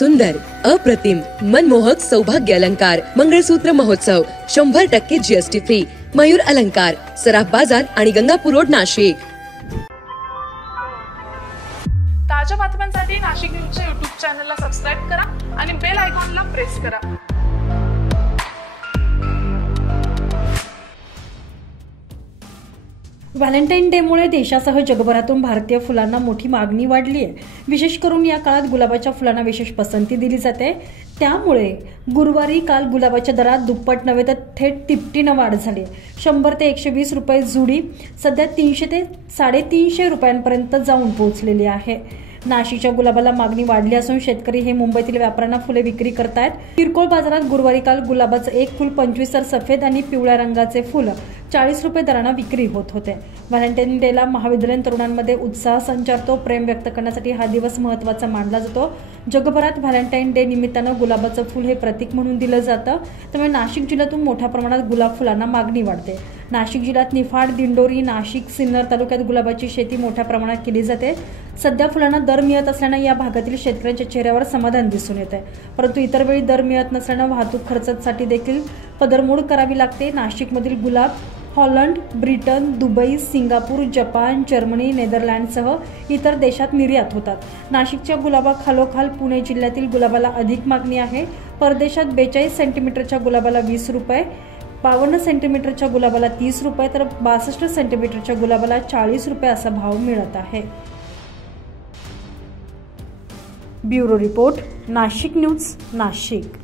सुंदर, अप्रतिम, मनमोहक सौभाग्य अलंकार मंगळसूत्र महोत्सव 100% GST फ्री। मयूर अलंकार, सराफ बाजार आणि गंगापूर रोड, नाशिक। ताज्या बातम्यांसाठी नाशिक न्यूजच्या YouTube चॅनलला सबस्क्राइब करा आणि बेल आयकॉनला प्रेस करा। व्हॅलेंटाईन डेमुळे देशासह जगभरातून भारतीय फुलांना मोठी मागणी वाढली आहे। विशेष करून या काळात गुलाबाच्या फुलांना विशेष पसंती दिली जाते। त्यामुळे गुरुवारी काल गुलाबाच्या दरात दुप्पट नव्हे तर थेट तिपटीने वाढ झाली। 100 ते 120 रुपये जुडी सध्या 300 ते 350 रुपयांपर्यंत जाऊन पोहोचलेली आहे। नाशिकच्या गुलाबाला मागणी वाढली असून शेतकरी हे मुंबईतील व्यापाऱ्यांना फुले विक्री करतायत। किरकोळ बाजारात गुरुवारी काल गुलाबाचं एक फुल 25 तर सफेद आणि पिवळ्या रंगाचे फुल 40 रुपये दराने विक्री होत होते। व्हॅलेंटाईन डेला महाविद्यालयीन तरुणांमध्ये उत्साह संचारतो। प्रेम व्यक्त करण्यासाठी हा दिवस महत्त्वाचा मानला जातो। जगभरात व्हॅलेंटाईन डे निमित्तानं गुलाबाचं फुल हे प्रतीक म्हणून दिलं जातं। त्यामुळे नाशिक जिल्ह्यातून मोठ्या प्रमाणात गुलाब फुलांना मागणी वाढते। नाशिक जिल्ह्यात निफाड, दिंडोरी, नाशिक, सिन्नर तालुक्यात गुलाबाची शेती मोठ्या प्रमाणात केली जाते। सध्या फुलांना दर मिळत असल्याने या भागातील शेतकऱ्यांच्या चेहऱ्यावर समाधान दिसून येते। परंतु इतर वेळी दर मिळत नसल्याने वाहतूक खर्चासाठी देखील पदरमोड करावी लागते। नाशिकमधील गुलाब Holland, Britain, Dubai, Singapore, Japan, Germany, नेदरलँडसह इतर देशात निर्यात होतात। नाशिकच्या गुलाबाखालोखाल पुणे जिल्ह्यातील गुलाबाला अधिक मागणी आहे। परदेशात 42 सेंटीमीटरच्या गुलाबाला 20 रुपये, 52 सेंटीमीटरच्या गुलाबाला 30 रुपये तर 62 सेंटीमीटरच्या गुलाबाला 40 रुपये असा भाव मिळत आहे। Bureau report, Nashik news, Nashik.